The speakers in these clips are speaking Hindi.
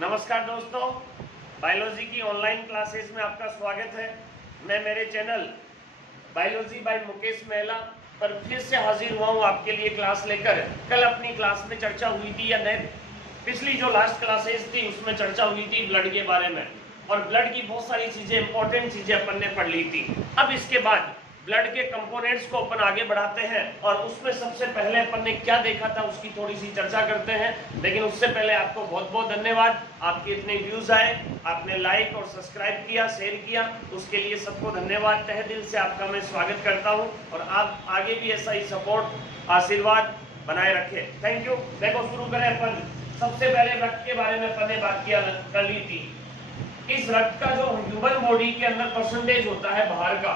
नमस्कार दोस्तों, बायोलॉजी की ऑनलाइन क्लासेस में आपका स्वागत है। मैं मेरे channel biology by Mukesh Mehla पर फिर से हाजिर हुआ हूँ आपके लिए क्लास लेकर। कल अपनी क्लास में चर्चा हुई थी या नहीं, पिछली जो लास्ट क्लासेस थी उसमें चर्चा हुई थी ब्लड के बारे में, और ब्लड की बहुत सारी चीजें, इंपॉर्टेंट चीजें अपन ने पढ़ ली थी। अब इसके बाद ब्लड के कंपोनेंट्स को अपन आगे बढ़ाते हैं और उसमें सबसे पहले अपन ने क्या देखा था उसकी थोड़ी सी चर्चा करते हैं। लेकिन उससे पहले आपको बहुत बहुत धन्यवाद, आपके इतने व्यूज आए, आपने लाइक और सब्सक्राइब किया, शेयर किया, उसके लिए सबको धन्यवाद। तहे दिल से आपका मैं स्वागत करता हूं और आप आगे भी ऐसा ही सपोर्ट, आशीर्वाद बनाए रखें। Thank you. देखो, शुरू करें अपन। सबसे पहले रक्त के बारे में अपन ने बात किया कर ली थी। इस रक्त का जो ह्यूमन बॉडी के अंदर परसेंटेज होता है बाहर का,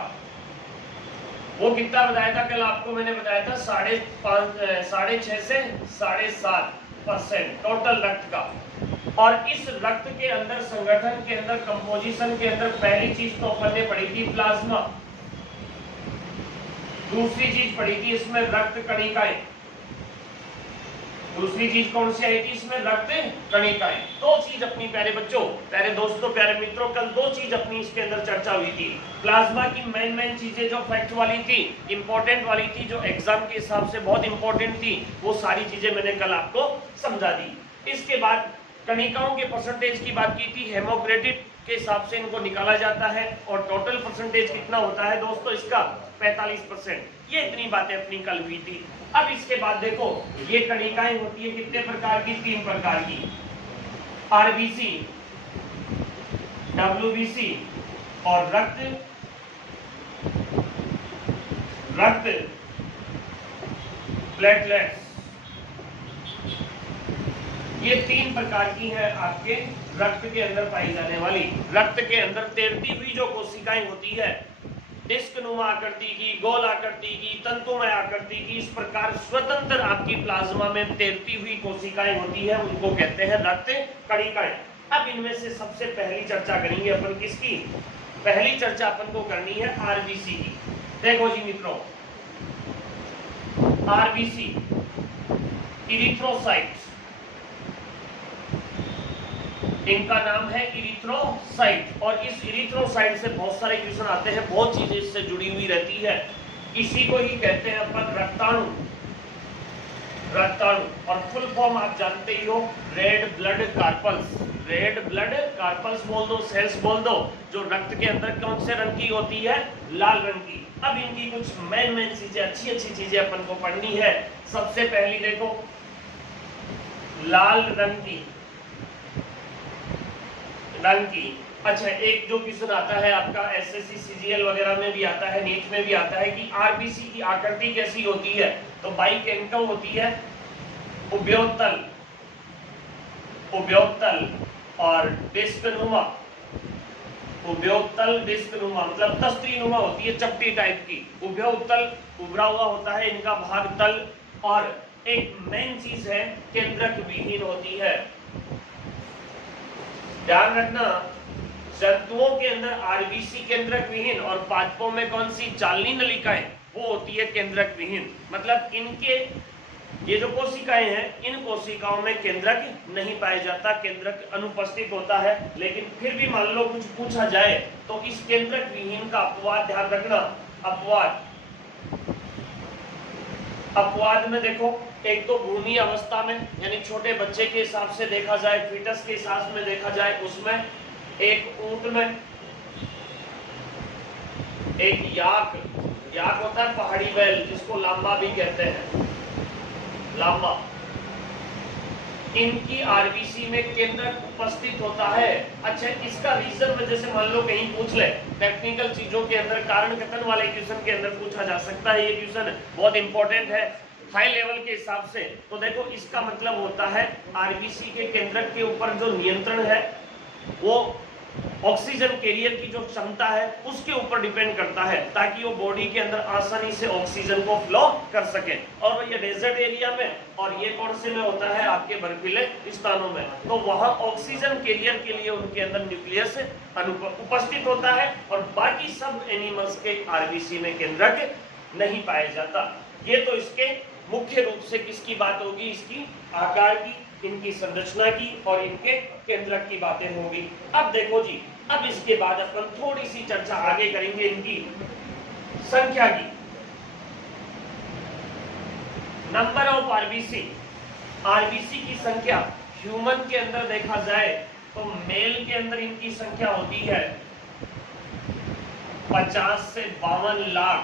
वो कितना बताया था कल आपको? मैंने बताया था 6.5 से 7.5% टोटल रक्त का। और इस रक्त के अंदर, संगठन के अंदर, कंपोजिशन के अंदर पहली चीज तो अपन ने पढ़ी थी प्लाज्मा, दूसरी चीज पढ़ी थी इसमें रक्त कणिकाएं, दूसरी चीज कौन सी आई थी इसमें? रक्त कणिकाएं। दो चीज अपनी, प्यारे बच्चों, प्यारे दोस्तों, प्यारे मित्रों, कल दो चीज अपनी इसके अंदर चर्चा हुई थी। प्लाज्मा की मेन चीजें जो फैक्ट वाली थी, इंपॉर्टेंट वाली थी, जो एग्जाम के हिसाब से बहुत इंपॉर्टेंट थी, वो सारी चीजें मैंने कल आपको समझा दी। इसके बाद कणिकाओं के परसेंटेज की बात की थी, हेमोग्रेटिक के हिसाब से इनको निकाला जाता है, और टोटल परसेंटेज कितना होता है दोस्तों इसका? 45%। ये इतनी बातें अपनी कल हुई थी। अब इसके बाद देखो, ये कणिकाएं होती है कितने प्रकार की? 3 प्रकार की, आरबीसी, डब्ल्यूबीसी और रक्त प्लेटलेट्स। ये 3 प्रकार की है आपके रक्त के अंदर पाई जाने वाली। रक्त के अंदर तैरती हुई जो कोशिकाएं होती है, डिस्क नुमा आकृति की, गोल आकृति की, तंतुमय आकृति की, इस प्रकार स्वतंत्र आपकी प्लाज्मा में तैरती हुई कोशिकाएं होती है, उनको कहते हैं रक्त कणिकाएं। अब इनमें से सबसे पहली चर्चा करेंगे अपन किसकी? पहली चर्चा अपन को करनी है आरबीसी की। देखो जी मित्रों, आरबीसी, इरिथ्रोसाइट्स, इनका नाम है इरिथ्रोसाइट। और इस इरिथ्रोसाइट से बहुत सारे क्वेश्चन आते हैं, बहुत चीजें इससे जुड़ी हुई रहती है। इसी को ही कहते हैं अपन रक्ताणु। रक्ताणु और फुल फॉर्म आप जानते ही हो, red blood carpals. Red blood carpals बोल दो, सेल्स बोल दो, जो रक्त के अंदर कौन से रंग की होती है? लाल रंग की। अब इनकी कुछ मेन चीजें, अच्छी चीजें अपन को पढ़नी है। सबसे पहली देखो, लाल रंग की। अच्छा, एक जो क्वेश्चन आता है आपका एसएससी सीजीएल वगैरह में भी आता है, नीट में भी आता है कि आरबीसी की आकृति कैसी होती है? तो बाइकेंकम होती है, उभयोत्तल और डिस्कनुमा। उभयोत्तल, डिस्कनुमा मतलब तस्त्रीनुमा होती है, चपटी टाइप की। उभयोत्तल उभरा हुआ होता है इनका भाग तल, और एक मेन चीज है केंद्रक विहीन होती है। ध्यान रखना, जंतुओं के अंदर आरबीसी केंद्रक विहीन, और पादपों में कौन सी? चालनी नलिकाएं, वो होती है केंद्रक विहीन। मतलब इनके ये जो कोशिकाएं हैं, इन कोशिकाओं में केंद्रक नहीं पाया जाता, केंद्रक अनुपस्थित होता है। लेकिन फिर भी मान लो कुछ पूछा जाए तो इस केंद्रक विहीन का अपवाद ध्यान रखना। अपवाद में देखो, एक तो भ्रूणीय अवस्था में, यानी छोटे बच्चे के हिसाब से देखा जाए, फीटस के हिसाब में देखा जाए, उसमें एक ऊंट में, एक याक होता है पहाड़ी बैल, जिसको लांबा भी कहते हैं, लांबा। इनकी आरबीसी में केंद्रक उपस्थित होता है। अच्छा, इसका रीजन में जैसे मान लो कहीं पूछ ले, टेक्निकल चीजों के अंदर, कारण कथन वाले क्वेश्चन के अंदर पूछा जा सकता है। ये क्वेश्चन बहुत इंपॉर्टेंट है हाई लेवल के हिसाब से। तो देखो, इसका मतलब होता है आरबीसी के केंद्रक के ऊपर जो नियंत्रण है, वो ऑक्सीजन कैरियर की जो क्षमता है उसके ऊपर डिपेंड करता है, ताकि वो बॉडी के अंदर आसानी से ऑक्सीजन को फ्लो कर सके। और ये डेजर्ट एरिया में, और ये कौन से में होता है? आपके बर्फीले स्थानों में। तो वहां ऑक्सीजन कैरियर के लिए उनके अंदर न्यूक्लियस उपस्थित होता है, और बाकी सब एनिमल्स के आरबीसी में केंद्रक नहीं पाया जाता। ये तो इसके मुख्य रूप से किसकी बात होगी? इसकी आकार की। इनकी संरचना की और इनके केंद्रक की बातें होंगी। अब देखो जी, अब इसके बाद अपन थोड़ी सी चर्चा आगे करेंगे इनकी संख्या की। नंबर ऑफ आरबीसी, आरबीसी की संख्या ह्यूमन के अंदर देखा जाए तो मेल के अंदर इनकी संख्या होती है 50 से 52 लाख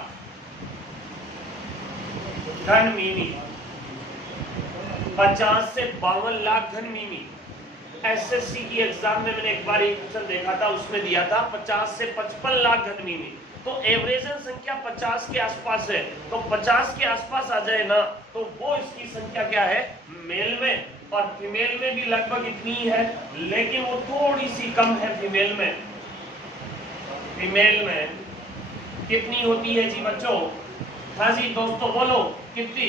घन मिमी, 50 से 52 लाख घन मिमी। एसएससी की एग्जाम में मैंने एक बार एक क्वेश्चन देखा था, उसमें दिया था 50 से 55 लाख घन मिमी। तो एवरेजन संख्या 50 के आसपास है, तो 50 के आसपास आ जाए ना तो वो इसकी संख्या क्या है मेल में, और फीमेल में भी लगभग इतनी है, लेकिन वो थोड़ी सी कम है फीमेल में। फीमेल में कितनी होती है जी बच्चों? हाँ जी दोस्तों बोलो कितनी?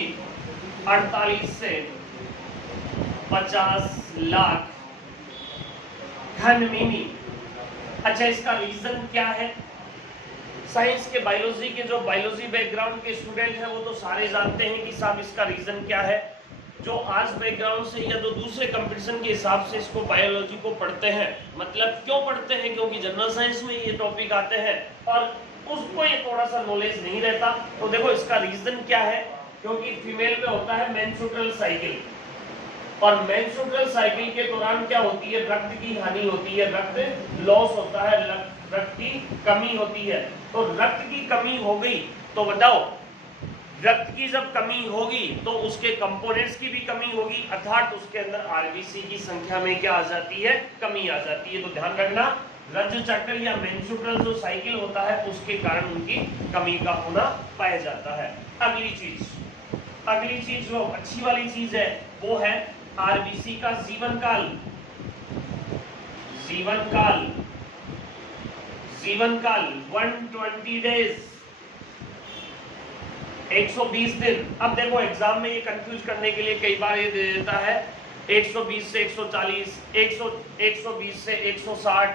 48 से 50 लाख घन मिमी। अच्छा, इसका रीजन क्या है? साइंस के बायोलॉजी के जो बायोलॉजी बैकग्राउंड के स्टूडेंट हैं वो तो सारे जानते हैं कि साहब इसका रीजन क्या है। जो आज बैकग्राउंड से या जो दूसरे कंपटीशन के हिसाब से इसको बायोलॉजी को पढ़ते हैं, मतलब क्यों पढ़ते हैं? क्योंकि जनरल साइंस में ये टॉपिक आते हैं और उसको ये थोड़ा सा नॉलेज नहीं रहता। तो देखो इसका रीजन क्या है, क्योंकि फीमेल में होता है मेंस्ट्रुअल साइकिल, और मेंस्ट्रुअल साइकिल के दौरान क्या होती है? रक्त की हानि होती है, रक्त लॉस होता है, रक्त की कमी होती है। तो रक्त की कमी हो गई तो बताओ, रक्त की जब कमी होगी तो उसके कंपोनेंट्स की भी कमी होगी, अर्थात उसके अंदर आरबीसी की संख्या में क्या आ जाती है? कमी आ जाती है। तो ध्यान रखना, रज चक्र या मेंस्ट्रुअल जो साइकिल होता है उसके कारण उनकी कमी का होना पाया जाता है। अगली चीज जो अच्छी वाली चीज है वो है आरबीसी का जीवन काल। जीवन काल 120 डेज, 120 दिन। अब देखो एग्जाम में ये कंफ्यूज करने के लिए कई बार ये दे देता है 120 से 140, 120 से 160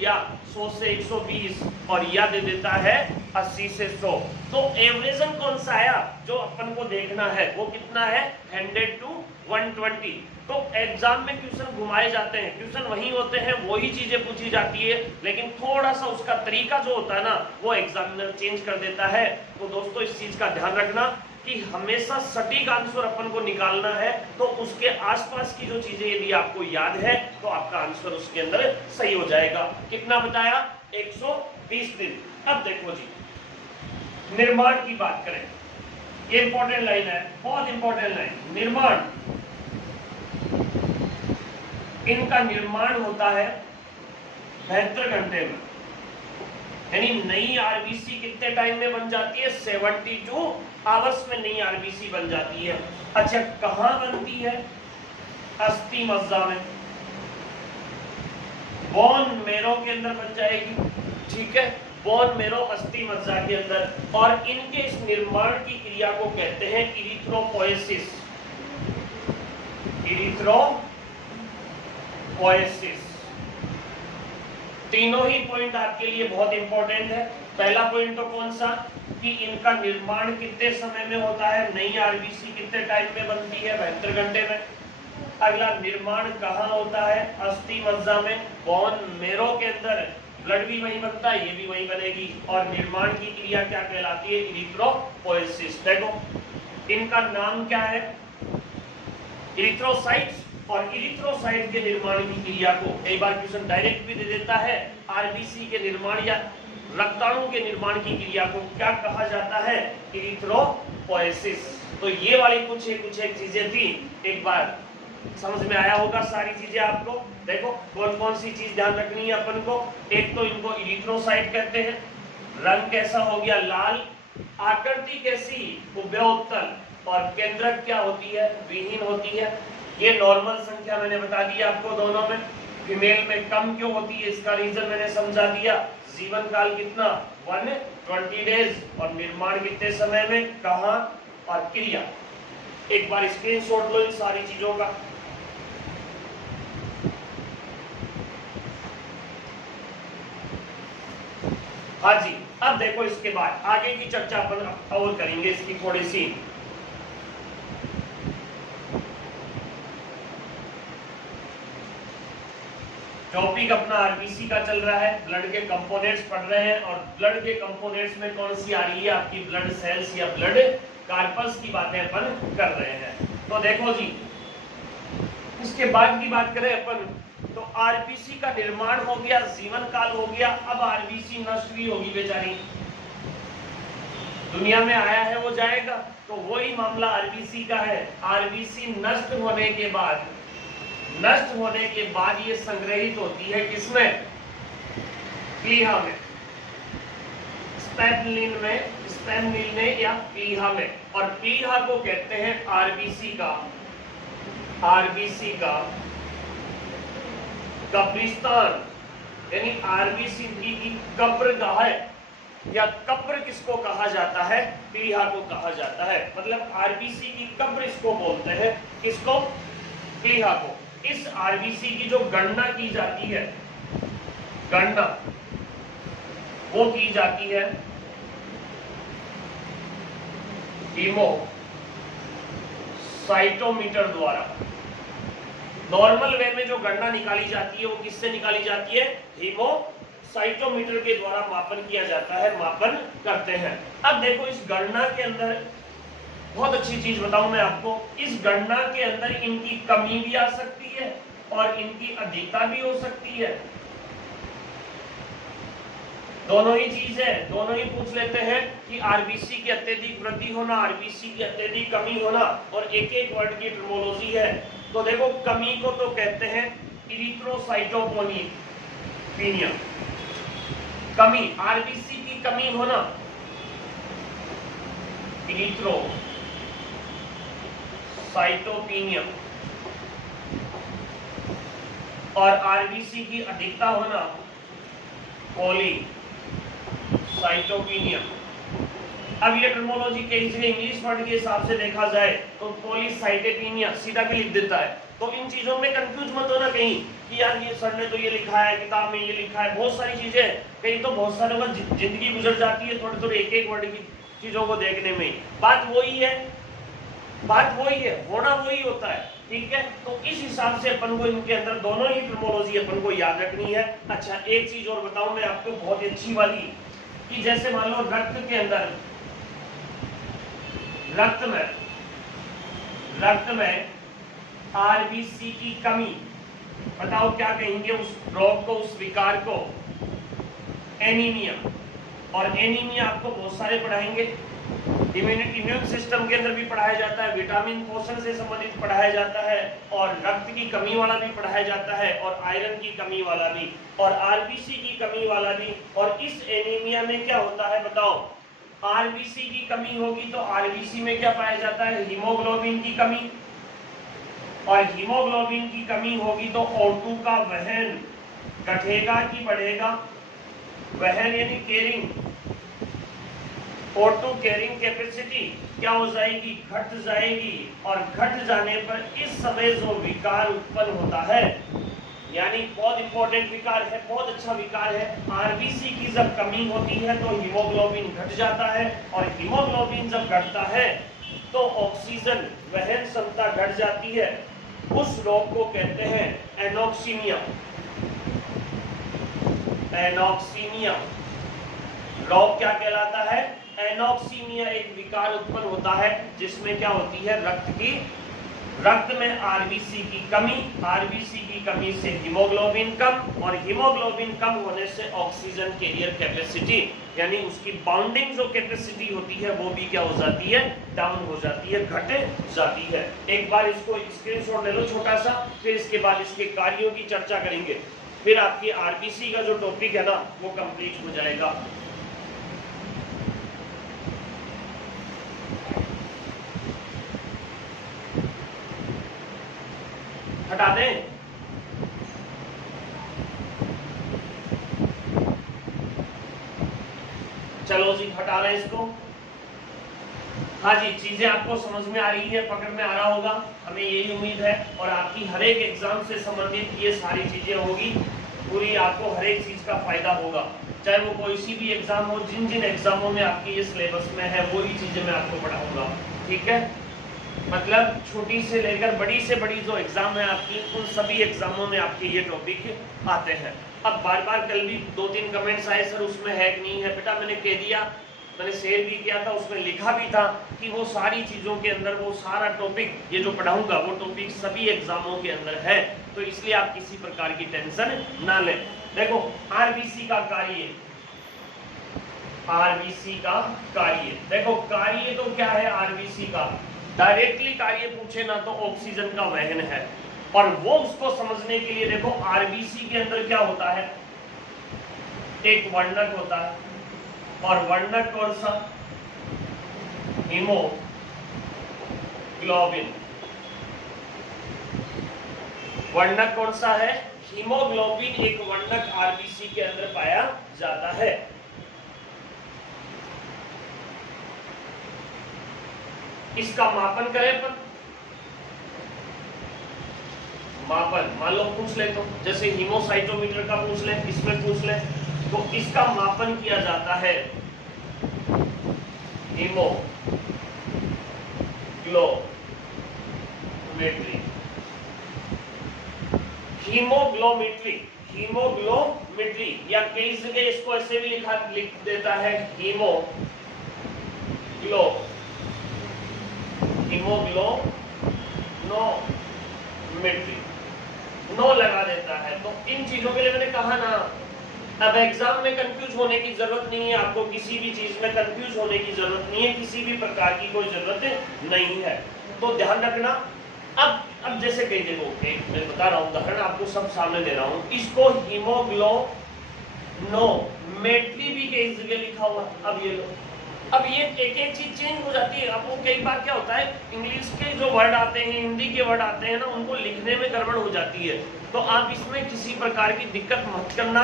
या 100 से 120, और या दे देता है 80 से 100। तो एवरेजन कौन सा आया जो अपन को देखना है वो कितना है? 100 to 120। तो एग्जाम में क्वेश्चन घुमाए जाते हैं, क्वेश्चन वही होते हैं, वही चीजें पूछी जाती है, लेकिन थोड़ा सा उसका तरीका जो होता है ना वो एग्जामिनर चेंज कर देता है। तो दोस्तों इस चीज का ध्यान रखना कि हमेशा सटीक आंसर अपन को निकालना है, तो उसके आसपास की जो चीजें यदि आपको याद है तो आपका आंसर उसके अंदर सही हो जाएगा। कितना बताया? 120 दिन। अब देखो जी, निर्माण की बात करें, ये इंपॉर्टेंट लाइन है, बहुत इंपॉर्टेंट लाइन। निर्माण, इनका निर्माण होता है 72 घंटे में, यानी नई आरबीसी कितने टाइम में बन जाती है? 72 आवर्स में नई आरबीसी बन जाती है। अच्छा, कहां बनती है? अस्थि मज्जा में, बोन मेरो के अंदर बन जाएगी। ठीक है, बोन मेरो अस्थि मज्जा के अंदर, और इनके इस निर्माण की क्रिया को कहते हैं इरिथ्रोपोएसिस। तीनों ही पॉइंट आपके लिए बहुत इंपॉर्टेंट है। पहला पॉइंट तो कौन सा कि इनका निर्माण कितने समय में होता है? नई आरबीसी कितने टाइम में बनती है? 72 घंटे में। अगला, निर्माण कहाँ होता है? अस्थि मज्जा में, बोन मेरो के अंदर। ब्लड भी वहीं बनता है, ये भी वहीं बनेगी, और निर्माण की क्रिया क्या कहलाती है? इरिथ्रोपोएसिस। देखो इनका नाम क्या है? इरिथ्रोसाइट्स, और इरिथ्रोसाइट के निर्माण की क्रिया को कई बार क्वेश्चन डायरेक्ट भी दे देता है, आरबीसी के निर्माण या रक्ताणु के निर्माण की क्रिया को क्या कहा जाता है? इरिथ्रोपोएसिस। तो ये वाली कुछ एक चीजें थी, एक बार समझ में आया होगा सारी चीजें आपको। देखो कौन कौन सी चीज ध्यान रखनी है अपन को। एक तो इनको इरिथ्रोसाइट कहते हैं, रंग कैसा हो गया? लाल, आकृति कैसी? उभयोत्तल, और केंद्रक क्या होती है? विहीन होती है। ये नॉर्मल संख्या मैंने बता दिया आपको दोनों में। फीमेल में कम क्यों होती है इसका रीजन मैंने समझा दिया। जीवन काल कितना? 120 डेज, और निर्माण कितने समय में, कहां और क्रिया। एक बार स्क्रीनशॉट लो इन सारी चीजों का। हाँ जी, अब देखो इसके बाद आगे की चर्चा अपन और करेंगे इसकी थोड़ी सी। टॉपिक अपना आरबीसी का चल रहा है, ब्लड के कंपोनेंट्स पढ़ रहे हैं और ब्लड के कंपोनेंट्स में कौन सी आ रही है आपकी ब्लड सेल्स या ब्लड कार्पस की बातें अपन कर रहे हैं। तो देखो जी, इसके बाद की बात करें अपन तो आरबीसी का निर्माण हो गया, जीवन काल हो गया, अब आरबीसी नष्ट भी होगी बेचारी, दुनिया में आया है वो जाएगा, तो वही मामला आरबीसी का है। आरबीसी नष्ट होने के बाद ये संग्रहित होती है किसमें? प्लीहा में, स्पेमलिन में या प्लीहा में, और प्लीहा को कहते हैं आरबीसी का कब्रिस्तान, यानी आरबीसी की कब्रगाह है, या कब्र किसको कहा जाता है? प्लीहा को कहा जाता है, मतलब आरबीसी की कब्र इसको बोलते हैं, किसको? प्लीहा को। इस आरबीसी की जो गणना की जाती है, वो की जाती है हीमोसाइटोमीटर द्वारा। नॉर्मल वे में जो गणना निकाली जाती है वो किससे निकाली जाती है? हीमोसाइटोमीटर के द्वारा मापन किया जाता है, मापन करते हैं। अब देखो इस गणना के अंदर बहुत अच्छी चीज बताऊं मैं आपको, इस गणना के अंदर इनकी कमी भी आ सकती है और इनकी अधिकता भी हो सकती है, दोनों ही चीज है। दोनों ही पूछ लेते हैं कि आरबीसी की अत्यधिक वृद्धि होना, आरबीसी की अत्यधिक कमी होना, और एक एक वर्ड की टर्मिनोलॉजी है। तो देखो, कमी को तो कहते हैं इरिथ्रोसाइटोपेनिया, कमी, आरबीसी की कमी होना इरिथ्रोसाइटोपेनिया, और आरबीसी की अधिकता होना पॉलीसाइटोपेनिया। अब ये टर्मिनोलॉजी के इंग्लिश वर्ड के हिसाब से देखा जाए तो पॉलीसाइटोपेनिया सीधा भी लिख देता है। तो इन चीजों में कंफ्यूज मत होना कहीं कि यार ये सर ने तो ये लिखा है, किताब में ये लिखा है, बहुत सारी चीजें, कहीं तो बहुत सारे लोग जिंदगी गुजर जाती है थोड़े थोड़े एक एक वर्ड की चीजों को देखने में। बात वही है, होना वही होता है, ठीक है। तो इस हिसाब से अपन को इनके अंदर दोनों ही टर्मिनोलॉजी अपन को याद रखनी है। अच्छा, एक चीज और बताऊं मैं आपको बहुत अच्छी वाली, कि जैसे मान लो रक्त के अंदर, रक्त में आरबीसी की कमी, बताओ क्या कहेंगे उस रोग को, उस विकार को? एनीमिया। और एनीमिया आपको बहुत सारे पढ़ाएंगे, इम्यून सिस्टम के अंदर भी पढ़ाया जाता है, विटामिन पोषण से संबंधित पढ़ाया जाता है, और रक्त की कमी वाला भी पढ़ाया जाता है, और आयरन की कमी वाला भी, और आरबीसी की कमी वाला भी। और इस एनीमिया में क्या होता है बताओ? आरबीसी की कमी होगी तो आरबीसी में क्या पाया जाता है? हीमोग्लोबिन की कमी, और हीमोग्लोबिन की कमी होगी तो O2 का वहन घटेगा कि बढ़ेगा? वहन यानी कैरिंग, O2 कैरिंग कैपेसिटी क्या हो जाएगी? घट जाएगी। और घट जाने पर इस समय जो विकार उत्पन्न होता है, यानी बहुत इंपॉर्टेंट विकार है, बहुत अच्छा विकार है। आरबीसी की जब कमी होती है तो हीमोग्लोबिन घट जाता है, और हीमोग्लोबिन जब घटता है तो ऑक्सीजन वहन क्षमता घट जाती है। उस रोग को कहते हैं एनॉक्सीमिया। रोग क्या कहलाता है? एनॉक्सीमिया। एक विकार उत्पन्न होता है जिसमें क्या होती है? रक्त में आरबीसी की कमी से हीमोग्लोबिन कम, और हीमोग्लोबिन कम होने से ऑक्सीजन कैरियर कैपेसिटी, यानी उसकी बाउंडिंग जो कैपेसिटी होती है वो भी क्या हो जाती है? डाउन हो जाती है, घट जाती है। एक बार इसको स्क्रीनशॉट ले लो छोटा सा, फिर इसके बाद इसके कार्यों की चर्चा करेंगे, फिर आपकी आरबीसी का जो टॉपिक है ना वो कंप्लीट हो जाएगा। हटा दें? चलो जी, हटा रहे हैं इसको। हाँ जी, चीजें आपको समझ में आ रही है, पकड़ में आ रहा होगा, हमें यही उम्मीद है। और आपकी हर एक एग्जाम से संबंधित ये सारी चीजें होगी, पूरी आपको हर एक चीज का फायदा होगा, चाहे वो कोई सी भी एग्जाम हो। जिन जिन एग्जामों में आपकी ये सिलेबस में है वही चीजें मैं आपको पढ़ाऊंगा, ठीक है। मतलब छोटी से लेकर बड़ी से बड़ी जो एग्जाम है आपकी, उन सभी एग्जामों में आपके ये टॉपिक आते हैं। अब बार बार कल भी 2-3 कमेंट्स आए, सर उसमें है कि नहीं है। बेटा मैंने कह दिया, मैंने शेयर भी किया था, उसमें लिखा भी था कि वो सारी चीज़ों के अंदर वो सारा टॉपिक ये जो पढ़ाऊंगा वो टॉपिक सभी एग्जामों के अंदर है, तो इसलिए आप किसी प्रकार की टेंशन ना लें। देखो आरबीसी का कार्य, आरबीसी का कार्य, देखो कार्य तो क्या है आरबीसी का, डायरेक्टली कार्य पूछे ना तो ऑक्सीजन का वहन है। और वो उसको समझने के लिए देखो आरबीसी के अंदर क्या होता है, एक वर्णक होता है, और वर्णक कौन सा, हीमोग्लोबिन। वर्णक कौन सा है, हीमोग्लोबिन एक वर्णक आरबीसी के अंदर पाया जाता है। इसका मापन करें अपन, मापन मान लो पूछ ले, तो जैसे हीमोसाइटोमीटर का पूछ ले, इसमें पूछ ले, तो इसका मापन किया जाता है हीमोग्लोमेट्री। हीमोग्लोमेट्री, हीमोग्लोमेट्री, या कई जगह इसको ऐसे भी लिख देता है हीमोग्लोमेट्री, नो लगा देता है। तो इन चीजों के लिए मैंने कहा ना, अब एग्जाम में कंफ्यूज होने की जरूरत नहीं है, आपको किसी भी चीज में कंफ्यूज होने की जरूरत नहीं है, किसी भी प्रकार की कोई जरूरत नहीं है, तो ध्यान रखना। अब जैसे कहीं देखो, मैं बता रहा हूँ उदाहरण आपको सब सामने दे रहा हूँ, इसको हीमोग्लोमेट्री भी कई जगह लिखा हुआ। अब ये लो, अब ये एक एक चीज चेंज हो जाती है। अब वो कई बार क्या होता है, इंग्लिश के जो वर्ड आते हैं, हिंदी के वर्ड आते हैं ना, उनको लिखने में गड़बड़ हो जाती है। तो आप इसमें किसी प्रकार की दिक्कत मत करना,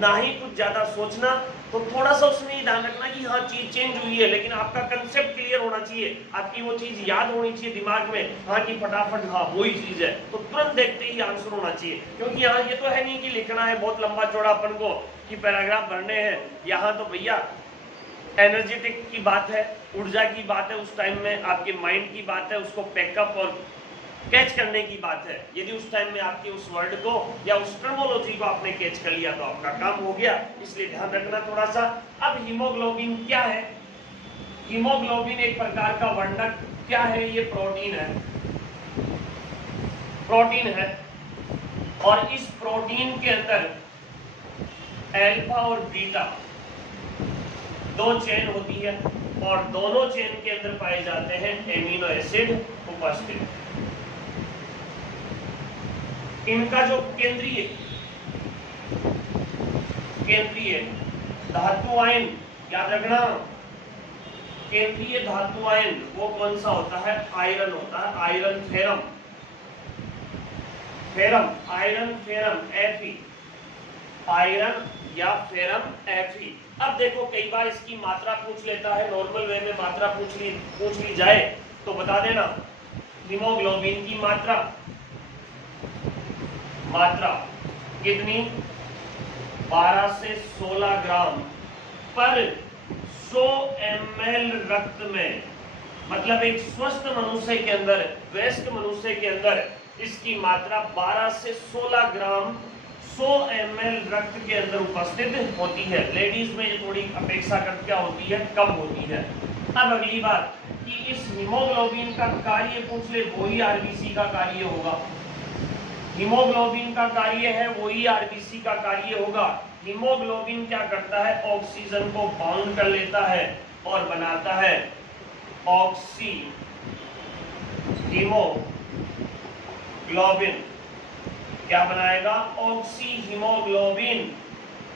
ना ही कुछ ज्यादा सोचना। तो थोड़ा सा उसमें ध्यान रखना कि हाँ चीज चेंज हुई है, लेकिन आपका कंसेप्ट क्लियर होना चाहिए, आपकी वो चीज याद होनी चाहिए दिमाग में, हाँ कि फटाफट हाँ वही चीज है, तो तुरंत देखते ही आंसर होना चाहिए। क्योंकि यहाँ ये तो है नहीं कि लिखना है बहुत लंबा चौड़ा अपन को कि पैराग्राफ भरने हैं, यहाँ तो भैया एनर्जेटिक की बात है, ऊर्जा की बात है, उस टाइम में आपके माइंड की बात है, उसको पैकअप और कैच करने की बात है। यदि उस टाइम में आपके उस वर्ड को या उस टर्मोलॉजी को आपने कैच कर लिया तो आपका काम हो गया, इसलिए ध्यान रखना थोड़ा सा। अब हीमोग्लोबिन क्या है, हीमोग्लोबिन एक प्रकार का वर्णक क्या है, ये प्रोटीन है, प्रोटीन है। और इस प्रोटीन के अंदर अल्फा और बीटा दो चेन होती है, और दोनों चेन के अंदर पाए जाते हैं एमिनो एसिड उपस्थित। इनका जो केंद्रीय धातु आयन, याद रखना, केंद्रीय धातु आयन वो कौन सा होता है, आयरन होता है, iron ferrum, iron ferrum Fe, iron या फेरम Fe। अब देखो कई बार इसकी मात्रा पूछ लेता है, नॉर्मल वे में मात्रा पूछ ली जाए तो बता देना, हीमोग्लोबिन की मात्रा कितनी, 12 से 16 ग्राम पर 100 ml रक्त में। मतलब एक स्वस्थ मनुष्य के अंदर, वयस्क मनुष्य के अंदर इसकी मात्रा 12 से 16 ग्राम 100 ml रक्त के अंदर उपस्थित होती है। लेडीज में ये थोड़ी अपेक्षाकृत क्या होती है, कम होती है। अब अगली बात कि इस हीमोग्लोबिन का कार्य पूछ ले, वही आरबीसी का कार्य होगा। हीमोग्लोबिन का कार्य है वही आरबीसी का कार्य होगा। हीमोग्लोबिन क्या करता है, ऑक्सीजन को बाउंड कर लेता है और बनाता है ऑक्सी हीमोग्लोबिन। क्या बनाएगा, ऑक्सी हीमोग्लोबिन।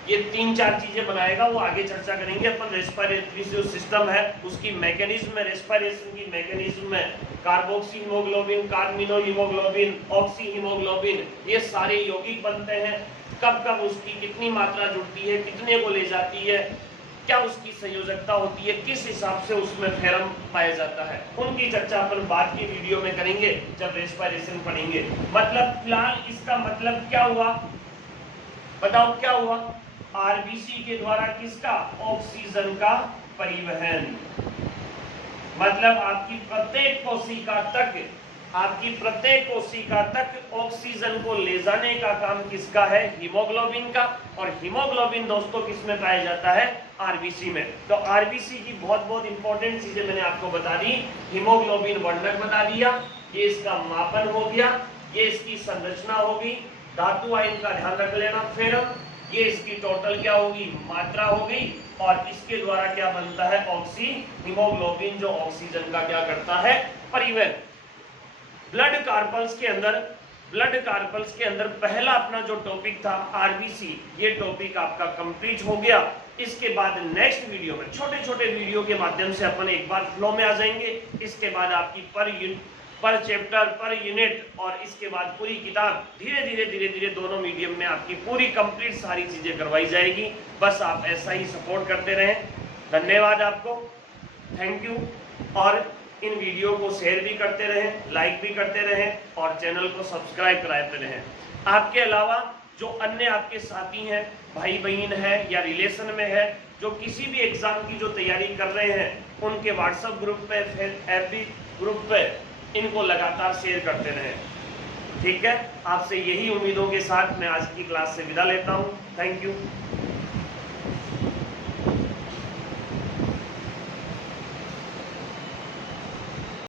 ये 3-4 चीजें बनाएगा, वो आगे चर्चा करेंगे अपन। रेस्पिरेटरी जो सिस्टम है उसकी मैकेनिज्म में, रेस्पिरेशन की मैकेनिज्म में carboxy haemoglobin, carbamino haemoglobin, oxy haemoglobin, ये सारे यौगिक बनते हैं। कब कब उसकी कितनी मात्रा जुड़ती है, कितने को ले जाती है, क्या उसकी संयोजकता होती है, किस हिसाब से उसमें फेरम पाया जाता है, उनकी चर्चा अपन बाद की वीडियो में करेंगे जब रेस्पिरेशन पढ़ेंगे। मतलब फिलहाल इसका मतलब क्या हुआ, बताओ क्या हुआ, आरबीसी के द्वारा किसका, ऑक्सीजन का परिवहन। मतलब आपकी प्रत्येक कोशिका तक ऑक्सीजन को ले जाने का काम किसका है? हीमोग्लोबिन का। और हीमोग्लोबिन दोस्तों किस में पाया जाता है? आरबीसी में। तो आरबीसी की बहुत बहुत इंपॉर्टेंट चीजें मैंने आपको बता दी। हीमोग्लोबिन वर्णक बता दिया, ये इसका मापन हो गया, ये इसकी संरचना होगी, धातु आयन का ध्यान रख लेना। फिर ये इसकी टोटल क्या होगी? मात्रा होगी। और इसके द्वारा क्या बनता है? हीमोग्लोबिन जो ऑक्सीजन का क्या करता है? परिवहन। ब्लड कार्पल्स के अंदर पहला अपना जो टॉपिक था आरबीसी, ये टॉपिक आपका कंप्लीट हो गया। इसके बाद नेक्स्ट वीडियो में छोटे छोटे वीडियो के माध्यम से अपन एक बार फ्लो में आ जाएंगे। इसके बाद आपकी पर चैप्टर, पर यूनिट और इसके बाद पूरी किताब धीरे धीरे दोनों मीडियम में आपकी पूरी कंप्लीट सारी चीजें करवाई जाएगी। बस आप ऐसा ही सपोर्ट करते रहें। धन्यवाद आपको, थैंक यू। और इन वीडियो को शेयर भी करते रहें, लाइक भी करते रहें और चैनल को सब्सक्राइब कराते रहें। आपके अलावा जो अन्य आपके साथी हैं, भाई बहन है या रिलेशन में है, जो किसी भी एग्जाम की जो तैयारी कर रहे हैं, उनके व्हाट्सएप ग्रुप पे, फिर FB ग्रुप पे इनको लगातार शेयर करते रहें। ठीक है, आपसे यही उम्मीदों के साथ मैं आज की क्लास से विदा लेता हूँ। Thank you.